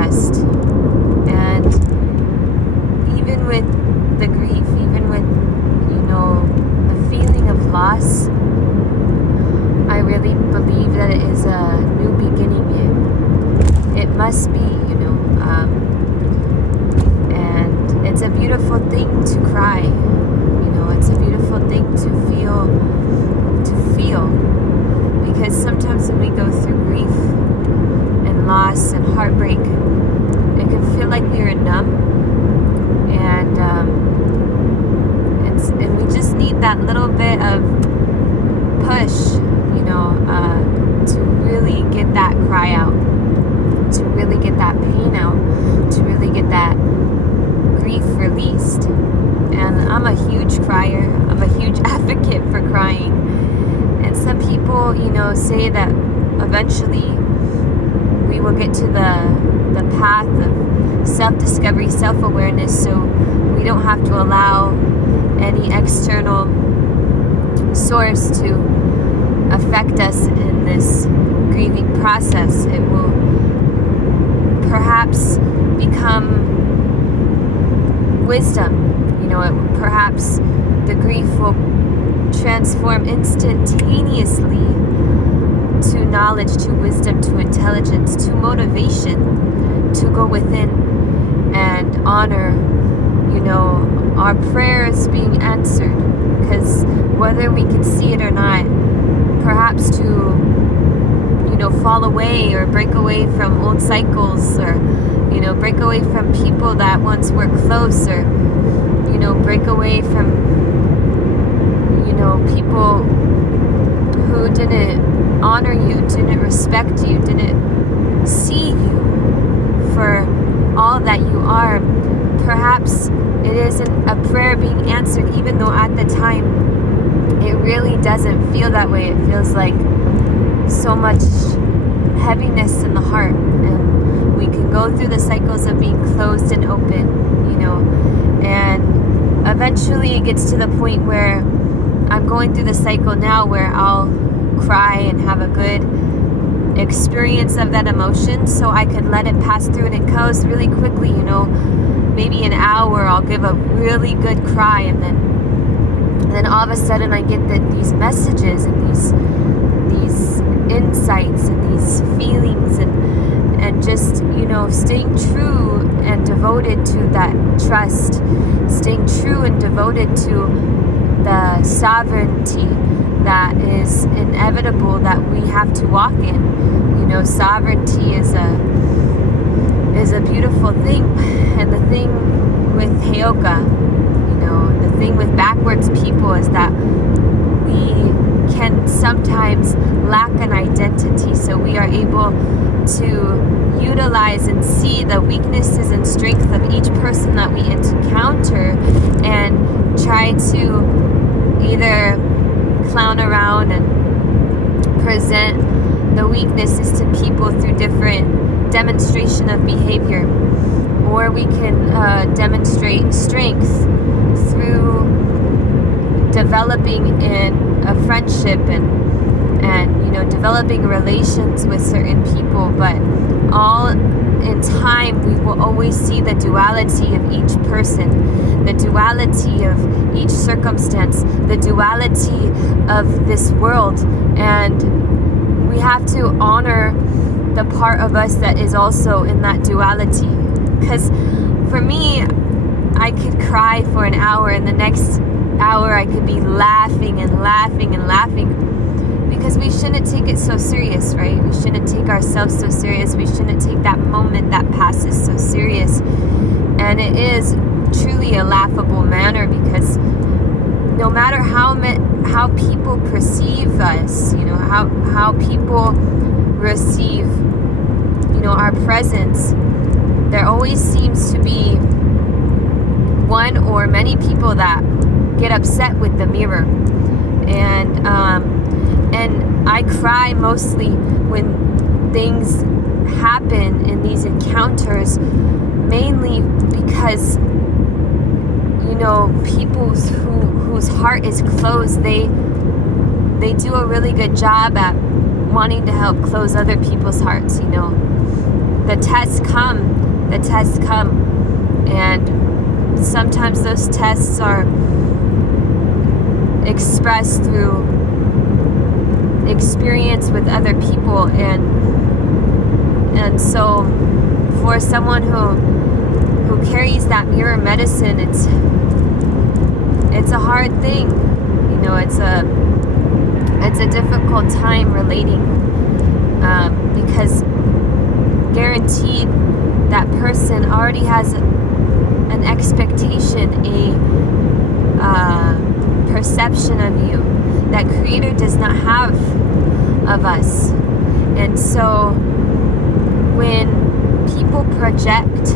rest. And even with the grief, even with, the feeling of loss, I really believe that it is a new beginning. It must be, and it's a beautiful thing to cry. It's a beautiful thing to feel, because sometimes when we go through grief and loss and heartbreak, it can feel like we are numb, and we just need that little bit of push, to really get that cry out, to really get that pain out, to really get that grief released. And I'm a huge crier. I'm a huge advocate for crying. And some people, say that eventually we will get to the path of self-discovery, self-awareness, so we don't have to allow any external source to affect us in this grieving process. It will perhaps become wisdom. Perhaps the grief will transform instantaneously to knowledge, to wisdom, to intelligence, to motivation, to go within and honor, our prayers being answered. Because whether we can see it or not, perhaps to, fall away or break away from old cycles, or, break away from people that once were close, or, break away from, people who didn't honor you, didn't respect you, didn't see you for all that you are. Perhaps it isn't a prayer being answered, even though at the time it really doesn't feel that way. It feels like so much heaviness in the heart, and we can go through the cycles of being closed and open, and eventually it gets to the point where I'm going through the cycle now where I'll cry and have a good experience of that emotion, so I could let it pass through, and it goes really quickly. Maybe an hour I'll give a really good cry, and then all of a sudden I get these messages and these insights and these feelings, and just staying true and devoted to that trust, staying true and devoted to the sovereignty that is inevitable, that we have to walk in. Sovereignty is a beautiful thing. And the thing with Heyoka, the thing with backwards people, is that we can sometimes lack an identity, so we are able to utilize and see the weaknesses and strengths of each person that we encounter, and try to either clown around and present the weaknesses to people through different demonstration of behavior, or we can demonstrate strength through developing in a friendship and developing relations with certain people. But all in time, we will always see the duality of each person, the duality of each circumstance, the duality of this world, and we have to honor the part of us that is also in that duality. Because for me, I could cry for an hour, and the next hour I could be laughing and laughing and laughing, because we shouldn't take it so serious, right? We shouldn't take ourselves so serious. We shouldn't take that moment that passes so serious. And it is truly a laughable manner, because no matter how people perceive us, how people receive, our presence, there always seems to be one or many people that get upset with the mirror. And I cry mostly when things happen in these encounters, mainly because people whose heart is closed, they do a really good job at wanting to help close other people's hearts. the tests come, and sometimes those tests are expressed through experience with other people, and so for someone who carries that mirror medicine, it's a hard thing, you know. It's a difficult time relating, because guaranteed that person already has an expectation, a perception of you that Creator does not have of us. And so when people project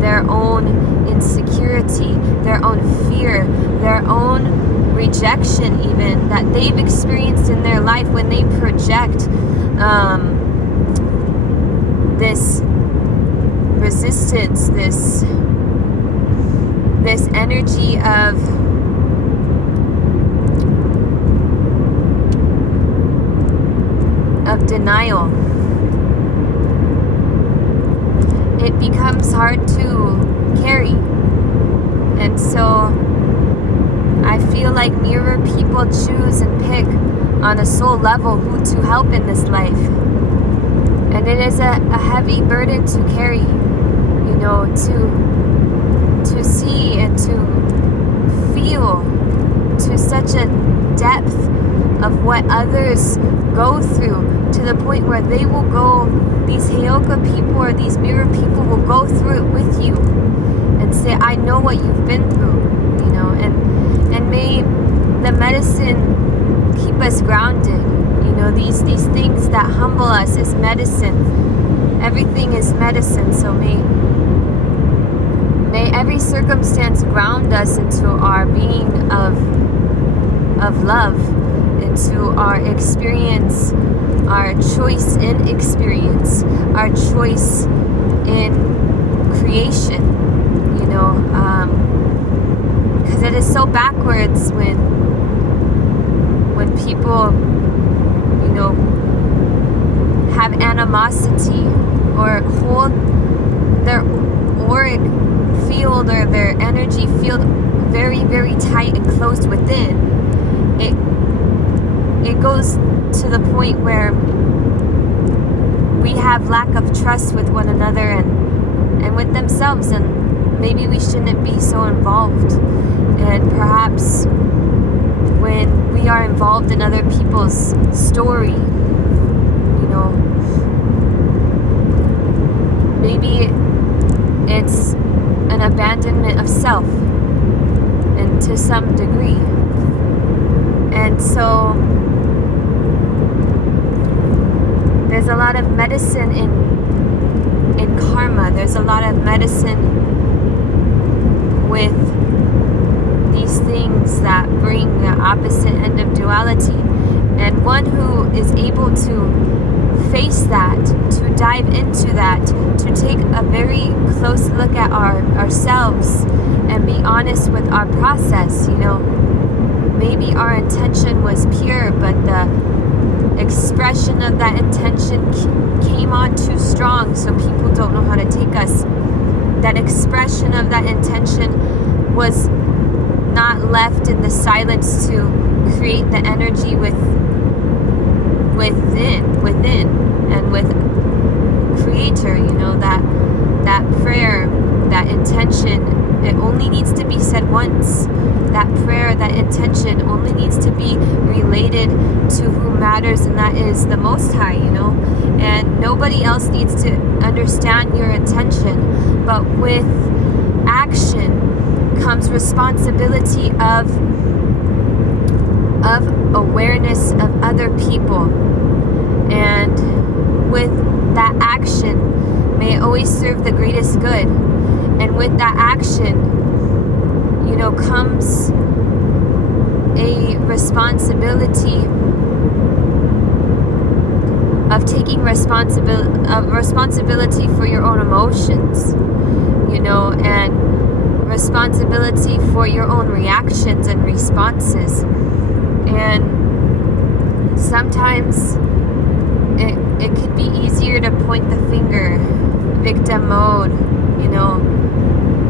their own insecurity, their own fear, their own rejection even that they've experienced in their life, when they project this resistance, this energy of denial, it becomes hard to carry. And so I feel like mirror people choose and pick on a soul level who to help in this life. And it is a heavy burden to carry, you know, to see and to feel to such a depth of what others go through, to the point where they will go, these Heyoka people or these mirror people will go through it with you and say, I know what you've been through, you know, and may the medicine keep us grounded, you know, these things that humble us is medicine. Everything is medicine, so may every circumstance ground us into our being of love, into our experience, our choice in experience, our choice in creation, you know, because it is so backwards when people, you know, have animosity or hold their auric field or their energy field very, very tight and closed within. It goes to the point where we have lack of trust with one another and with themselves, and maybe we shouldn't be so involved. And perhaps when we are involved in other people's story, you know, maybe it's an abandonment of self, and to some degree. And so there's a lot of medicine in karma. There's a lot of medicine with these things that bring the opposite end of duality. And one who is able to face that, to dive into that, to take a very close look at ourselves and be honest with our process, you know. Maybe our intention was pure, but the expression of that intention came on too strong, so people don't know how to take us. That expression of that intention was not left in the silence to create the energy within and with Creator, you know, that prayer, that intention, it only needs to be said once. That prayer, that intention only needs to be related to who matters, and that is the Most High, you know. And nobody else needs to understand your intention. But with action comes responsibility of awareness of other people. And with that action, may it always serve the greatest good. And with that action, you know, comes a responsibility of taking responsibility for your own emotions, you know, and responsibility for your own reactions and responses. And sometimes it could be easier to point the finger victim mode.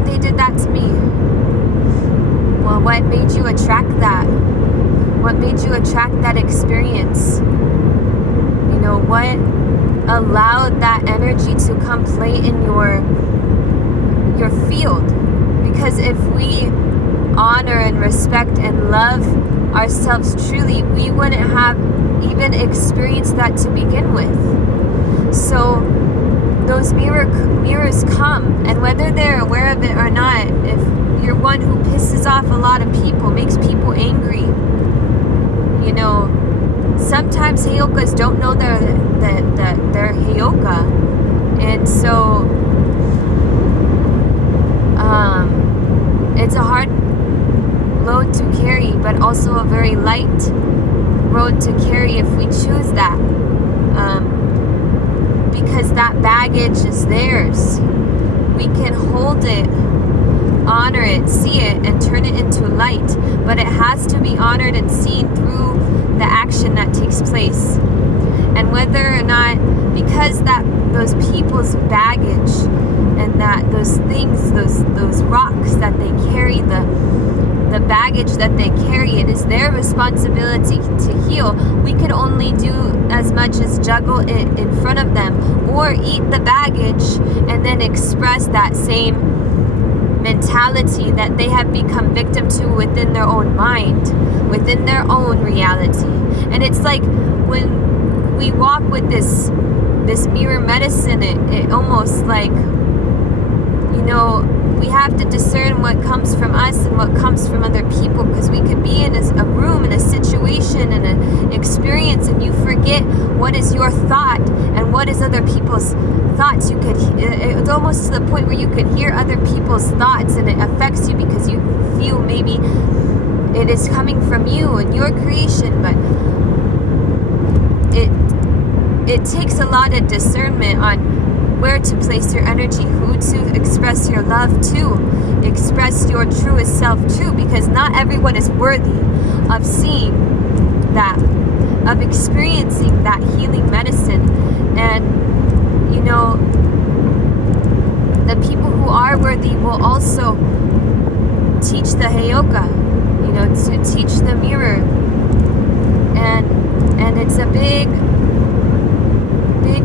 They did that to me. Well, what made you attract that? What made you attract that experience? What allowed that energy to come play in your field? Because if we honor and respect and love ourselves truly, we wouldn't have even experienced that to begin with. So those mirrors come, and whether they're aware of it or not, if you're one who pisses off a lot of people, makes people angry, sometimes heyokas don't know they're heyoka, and so it's a hard load to carry, but also a very light road to carry if we choose that, because that baggage is theirs. We can hold it, honor it, see it, and turn it into light, but it has to be honored and seen through the action that takes place. And whether or not, because that those people's baggage and that those things, those rocks that they carry, the baggage that they carry, it is their responsibility to heal. We can only do as much as juggle it in front of them, or eat the baggage and then express that same mentality that they have become victim to within their own mind, within their own reality. And it's like when we walk with this mirror medicine, it almost like, we have to discern what comes from us and what comes from other people, because we could be in a room, in a situation, in an experience, and you forget what is your thought and what is other people's thoughts. It's almost to the point where you can hear other people's thoughts, and it affects you because you feel maybe it is coming from you and your creation, but it takes a lot of discernment on where to place your energy, who to express your love to, express your truest self to, because not everyone is worthy of seeing that, of experiencing that healing medicine. And the people who are worthy will also teach the heyoka, to teach the mirror, and it's a big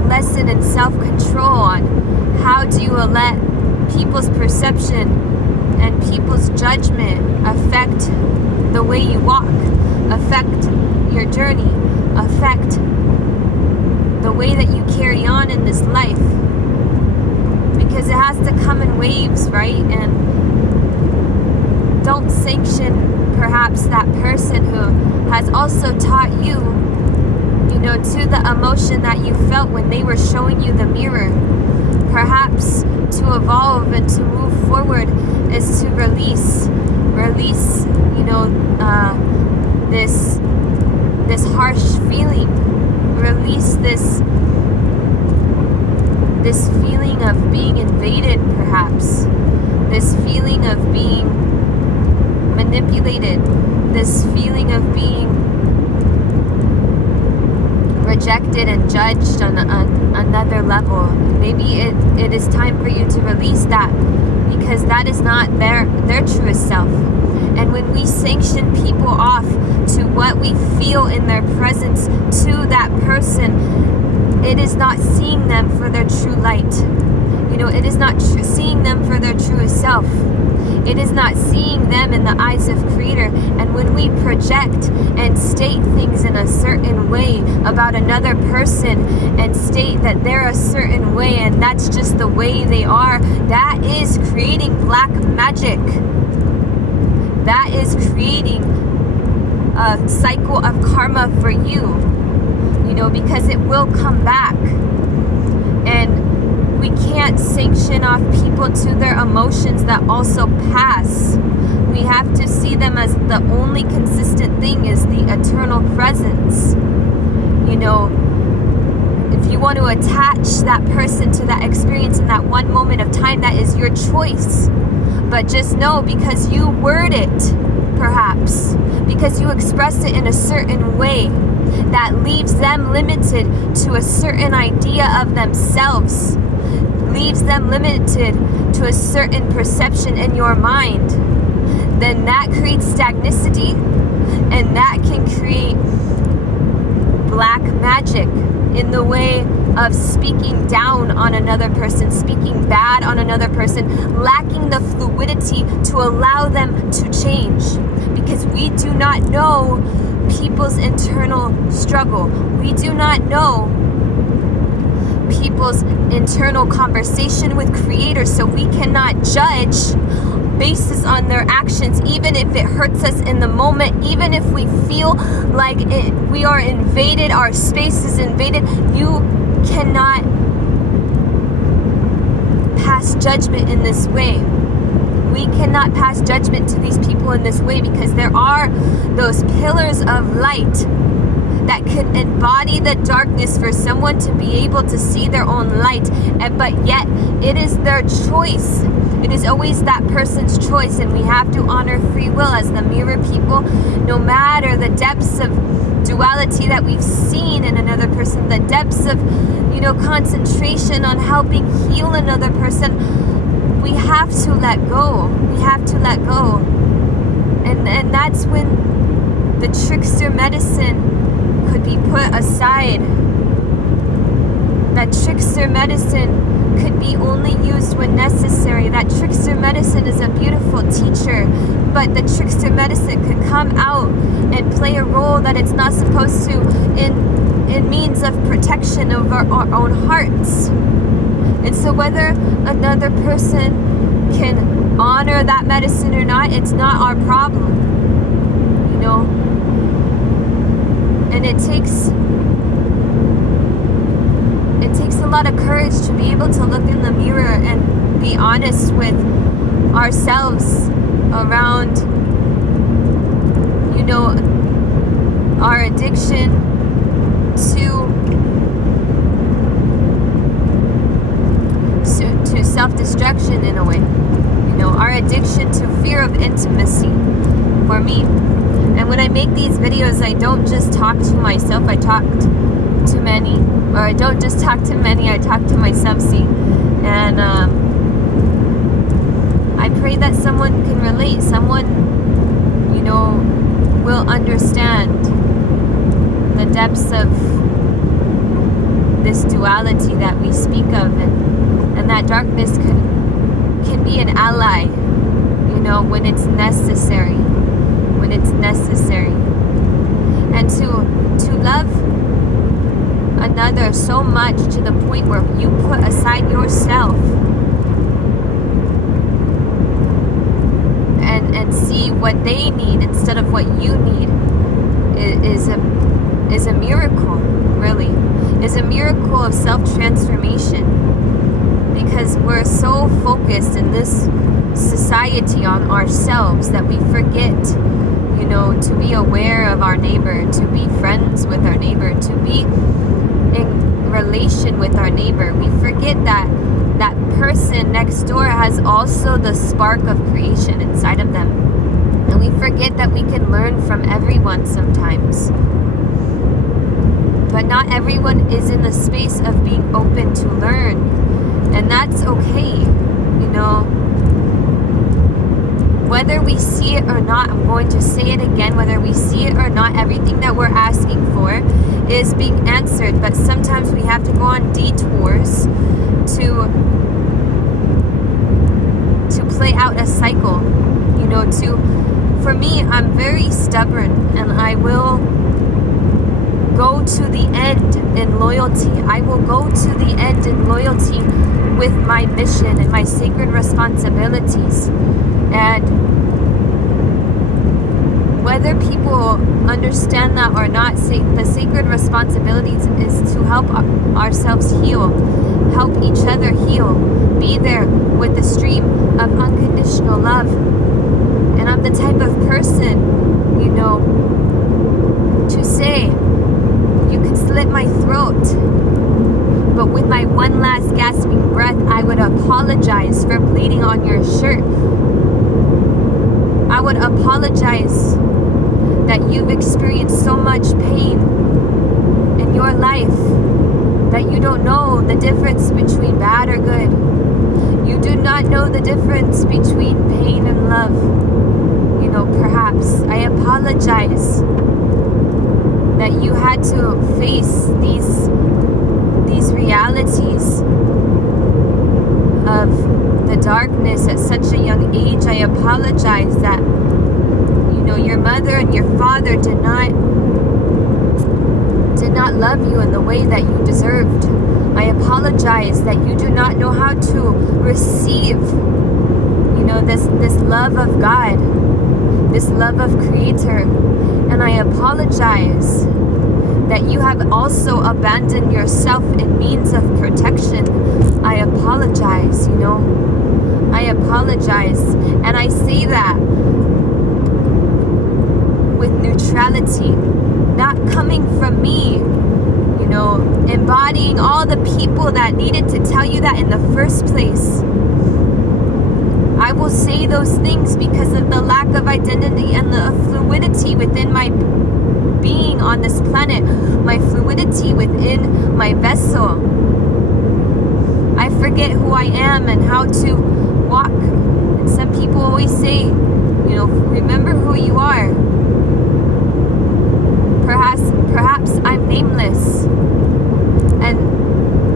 lesson in self-control on how do you let people's perception and people's judgment affect the way you walk, affect your journey, affect the way that you carry on in this life, because it has to come in waves, right? And don't sanction perhaps that person who has also taught you, to the emotion that you felt when they were showing you the mirror. Perhaps to evolve and to move forward is to release, this harsh feeling, release this feeling of being invaded, perhaps, this feeling of being manipulated, this feeling of being rejected and judged on another level. Maybe it is time for you to release that, because that is not their truest self. And when we sanction people off to what we feel in their presence to that person, it is not seeing them for their true light. It is not seeing them for their truest self. It is not seeing them in the eyes of Creator. And when we project and state things in a certain way about another person and state that they're a certain way and that's just the way they are, that is creating black magic. That is creating a cycle of karma for you, because it will come back. And we can't sanction off people to their emotions that also pass. We have to see them as the only consistent thing is the eternal presence. If you want to attach that person to that experience in that one moment of time, that is your choice. But just know, because you word it, perhaps, because you express it in a certain way that leaves them limited to a certain idea of themselves, leaves them limited to a certain perception in your mind, then that creates stagnicity, and that can create black magic in the way of speaking down on another person, speaking bad on another person, lacking the fluidity to allow them to change. Because we do not know people's internal struggle. We do not know people's internal conversation with Creator, so we cannot judge basis on their actions, even if it hurts us in the moment, even if we feel like we are invaded, our space is invaded. You cannot pass judgment in this way. We cannot pass judgment to these people in this way, because there are those pillars of light that could embody the darkness for someone to be able to see their own light, but yet it is their choice. It is always that person's choice, and we have to honor free will as the mirror people. No matter the depths of duality that we've seen in another person, the depths of, concentration on helping heal another person, we have to let go. We have to let go. And that's when the trickster medicine could be put aside. That trickster medicine could be only used when necessary. That trickster medicine is a beautiful teacher, but the trickster medicine could come out and play a role that it's not supposed to in means of protection over our own hearts. And so whether another person can honor that medicine or not, it's not our problem, and it takes a lot of courage to be able to look in the mirror and be honest with ourselves around, our addiction to self-destruction in a way. Our addiction to fear of intimacy for me. And when I make these videos, I don't just talk to myself, I talk to many. Or I don't just talk to many, I talk to myself, see. And I pray that someone can relate. Someone, will understand the depths of this duality that we speak of. And that darkness can be an ally, when it's necessary. When it's necessary. And to love another so much to the point where you put aside yourself and see what they need instead of what you need is a miracle, really. Is a miracle of self-transformation, because we're so focused in this society on ourselves that we forget to be aware of our neighbor, to be friends with our neighbor, to be in relation with our neighbor. We forget that that person next door has also the spark of creation inside of them. And we forget that we can learn from everyone sometimes. But not everyone is in the space of being open to learn. And that's okay, Whether we see it or not, I'm going to say it again, whether we see it or not, everything that we're asking for is being answered. But sometimes we have to go on detours to play out a cycle, for me, I'm very stubborn, and I will go to the end in loyalty. I will go to the end in loyalty with my mission and my sacred responsibilities. And whether people understand that or not, the sacred responsibilities is to help ourselves heal, help each other heal, be there with the stream of unconditional love. And I'm the type of person, to say, you could slit my throat, but with my one last gasping breath, I would apologize for bleeding on your shirt. I would apologize that you've experienced so much pain in your life that you don't know the difference between bad or good. You do not know the difference between pain and love. Perhaps I apologize that you had to face these realities of the darkness at such a young age. I apologize that your mother and your father did not love you in the way that you deserved. I apologize that you do not know how to receive this love of God, this love of Creator. And I apologize that you have also abandoned yourself in means of protection. I apologize, I apologize. And I say that with neutrality, not coming from me, embodying all the people that needed to tell you that in the first place. I will say those things because of the lack of identity and the fluidity within my being on this planet, my fluidity within my vessel. I forget who I am and how to walk. And some people always say, remember who you are. Perhaps I'm nameless. And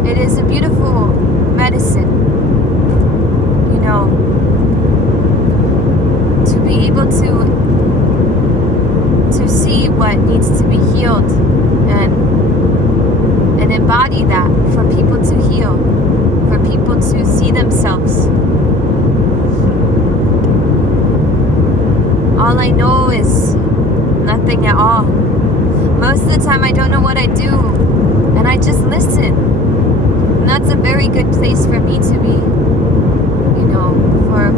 it is a beautiful medicine, to be able to see what needs to be healed and embody that for people to heal, for people to see themselves. All I know is nothing at all. Most of the time I don't know what I do, and I just listen. And that's a very good place for me to be,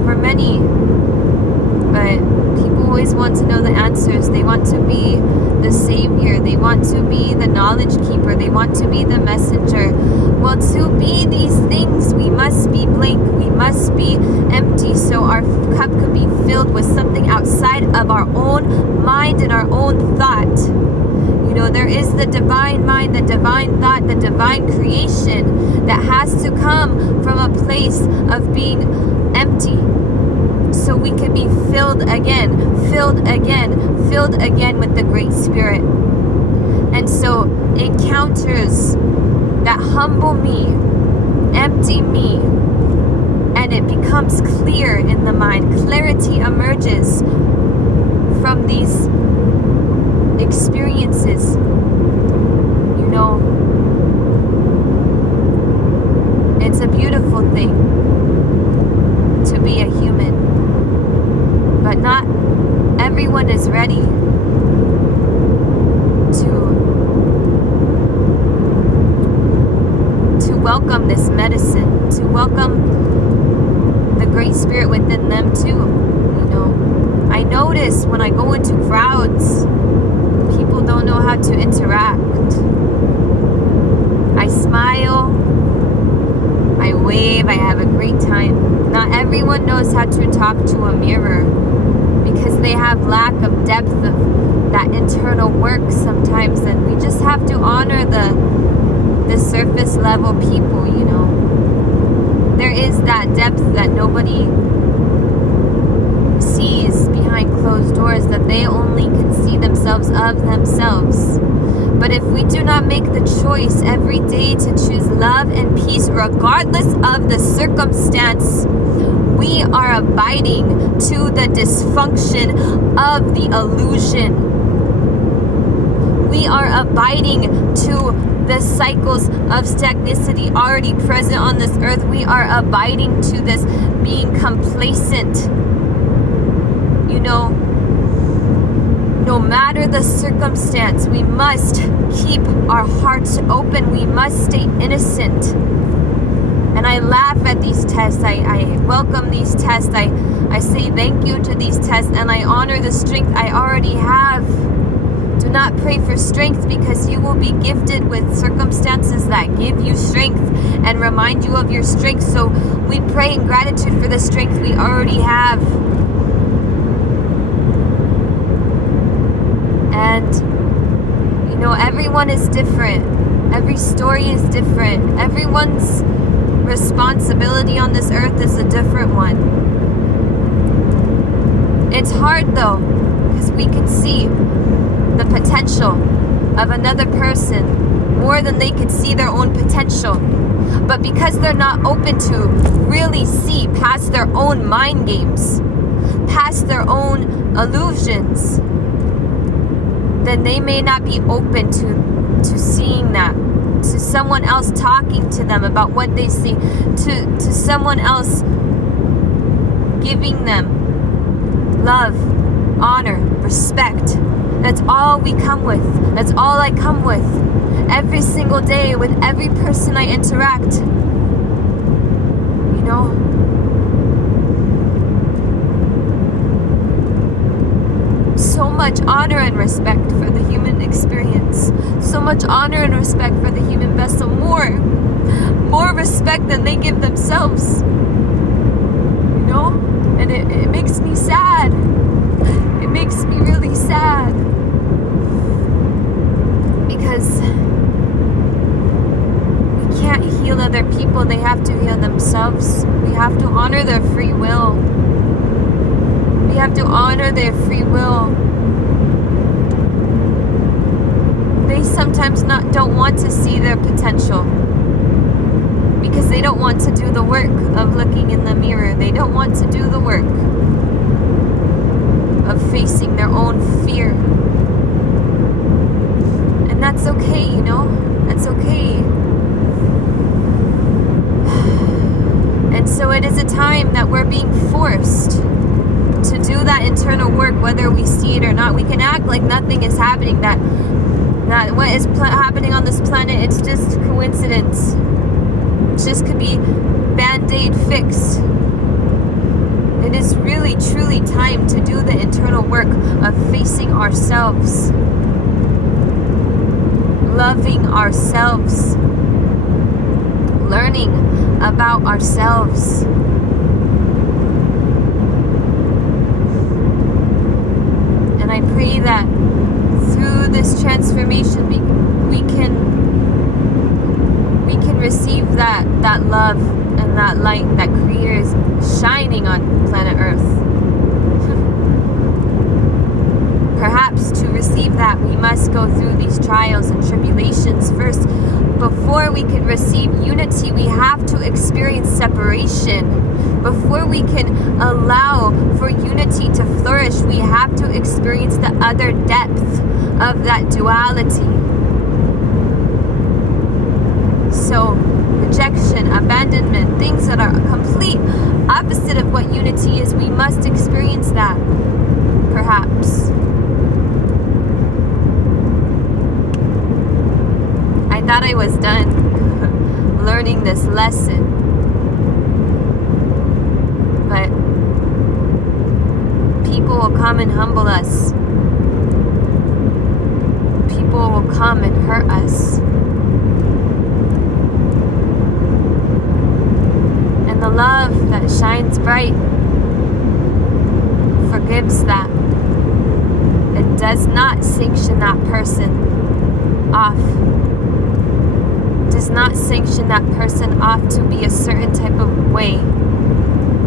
for many. But people always want to know the answers. They want to be the savior. They want to be the knowledge keeper. They want to be the messenger. Well, to be these things, we must be blank. We must be empty, so our cup could be filled with something outside of our own mind and our own thought. There is the divine mind, the divine thought, the divine creation that has to come from a place of being empty, so we can be filled again with the Great Spirit. And so encounters that humble me, empty me, and it becomes clear in the mind. Clarity emerges from these experiences. It's a beautiful thing to be a human, but not everyone is ready to welcome this medicine, to welcome the Great Spirit within them too. I notice when I go into crowds, people don't know how to interact. I smile, I wave, I have a great time. Not everyone knows how to talk to a mirror because they have lack of depth of that internal work sometimes, and we just have to honor the surface level people, There is that depth that nobody sees behind closed doors, that they only can see themselves of themselves. But if we do not make the choice every day to choose love and peace regardless of the circumstance, we are abiding to the dysfunction of the illusion. We are abiding to the cycles of stagnicity already present on this earth. We are abiding to this, being complacent. No matter the circumstance, we must keep our hearts open. We must stay innocent. And I laugh at these tests. I welcome these tests. I say thank you to these tests, and I honor the strength I already have. Do not pray for strength, because you will be gifted with circumstances that give you strength and remind you of your strength. So we pray in gratitude for the strength we already have. And everyone is different. Every story is different. Everyone's responsibility on this earth is a different one. It's hard though, because we can see the potential of another person more than they could see their own potential. But because they're not open to really see past their own mind games, past their own illusions, then they may not be open to seeing that, to someone else talking to them about what they see, to someone else giving them love, honor, respect. That's all we come with. That's all I come with every single day with every person I interact. You know? So much honor and respect for the human experience. So much honor and respect for the human vessel. More respect than they give themselves. You know? And it makes me sad. It makes me really sad. Because we can't heal other people. They have to heal themselves. We have to honor their free will. We have to honor their free will. They sometimes don't want to see their potential because they don't want to do the work of looking in the mirror. They don't want to do the work of facing their own fear. And that's okay, you know? That's okay. And so it is a time that we're being forced to do that internal work, whether we see it or not. We can act like nothing is happening, that what is happening on this planet, it's just coincidence. It just could be band-aid fixed. It is really, truly time to do the internal work of facing ourselves, loving ourselves, learning about ourselves. And I pray that through this transformation we can receive that love and that light that Creator is shining on planet Earth. Perhaps to receive that, we must go through these trials and tribulations first. Before we can receive unity, we have to experience separation. Before we can allow for unity to flourish, we have to experience the other depth of that duality. So, rejection, abandonment, things that are a complete opposite of what unity is, we must experience that, perhaps. I thought I was done learning this lesson, but people will come and humble us. People will come and hurt us. And the love that shines bright forgives that. It does not sanction that person off. Does not sanction that person off to be a certain type of way,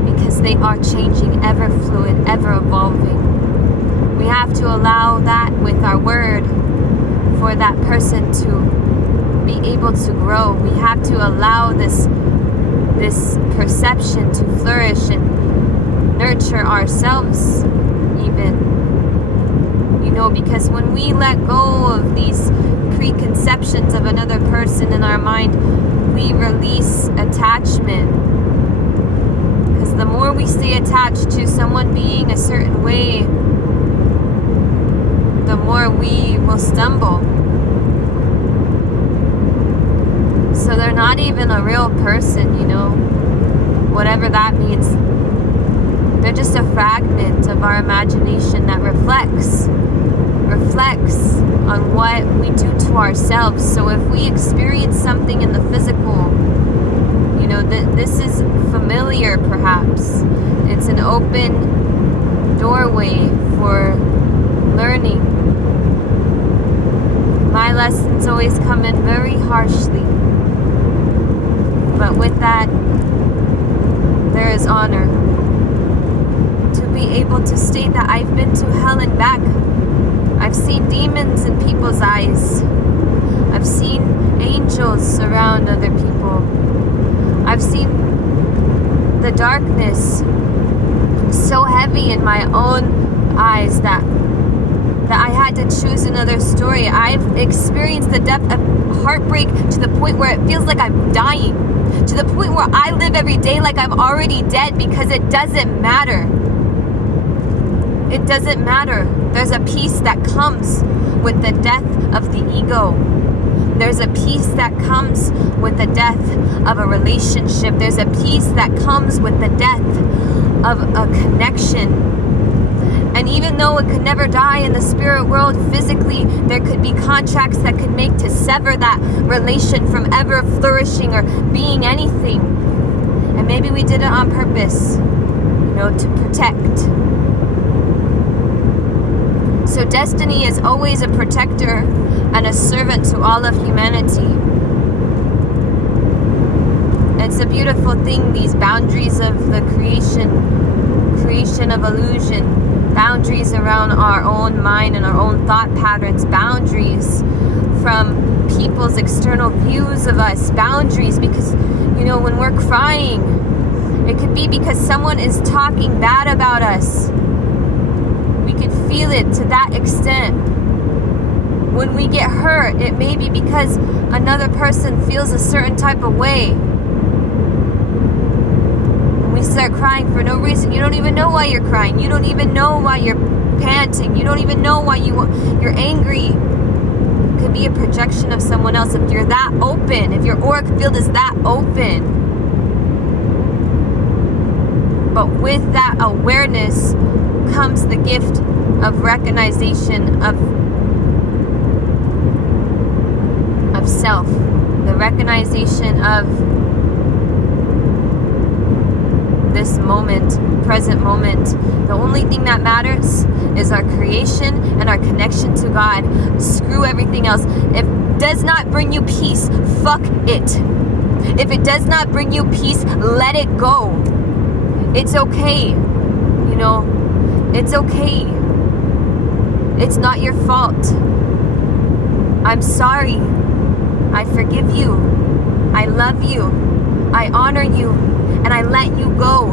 because they are changing, ever fluid, ever evolving. We have to allow that with our word for that person to be able to grow. We have to allow this perception to flourish and nurture ourselves even. You know, because when we let go of these preconceptions of another person in our mind, we release attachment. Because the more we stay attached to someone being a certain way, the more we will stumble. So they're not even a real person, you know, whatever that means. They're just a fragment of our imagination that reflects on what we do to ourselves. So if we experience something in the physical, you know, this is familiar perhaps. It's an open doorway for learning. My lessons always come in very harshly. But with that, there is honor. To be able to state that I've been to hell and back. I've seen demons in people's eyes. I've seen angels surround other people. I've seen the darkness so heavy in my own eyes that I had to choose another story. I've experienced the depth of heartbreak to the point where it feels like I'm dying. To the point where I live every day like I'm already dead, because it doesn't matter. It doesn't matter. There's a peace that comes with the death of the ego. There's a peace that comes with the death of a relationship. There's a peace that comes with the death of a connection. And even though it could never die in the spirit world, physically, there could be contracts that could make to sever that relation from ever flourishing or being anything. And maybe we did it on purpose, to protect. So destiny is always a protector and a servant to all of humanity. It's a beautiful thing, these boundaries of the creation of illusion, boundaries around our own mind and our own thought patterns, boundaries from people's external views of us, boundaries because, when we're crying, it could be because someone is talking bad about us. We can feel it to that extent. When we get hurt, it may be because another person feels a certain type of way. When we start crying for no reason, you don't even know why you're crying. You don't even know why you're panting. You don't even know why you're angry. It could be a projection of someone else. If you're that open, if your auric field is that open. But with that awareness comes the gift of recognition of self, the recognition of this moment, present moment. The only thing that matters is our creation and our connection to God. Screw everything else. If it does not bring you peace, fuck it. If it does not bring you peace, let it go. It's okay. It's okay. It's not your fault. I'm sorry. I forgive you. I love you. I honor you. And I let you go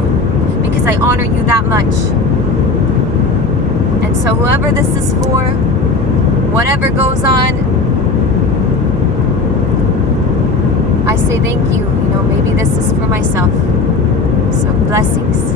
because I honor you that much. And so whoever this is for, whatever goes on, I say thank you. Maybe this is for myself. So blessings.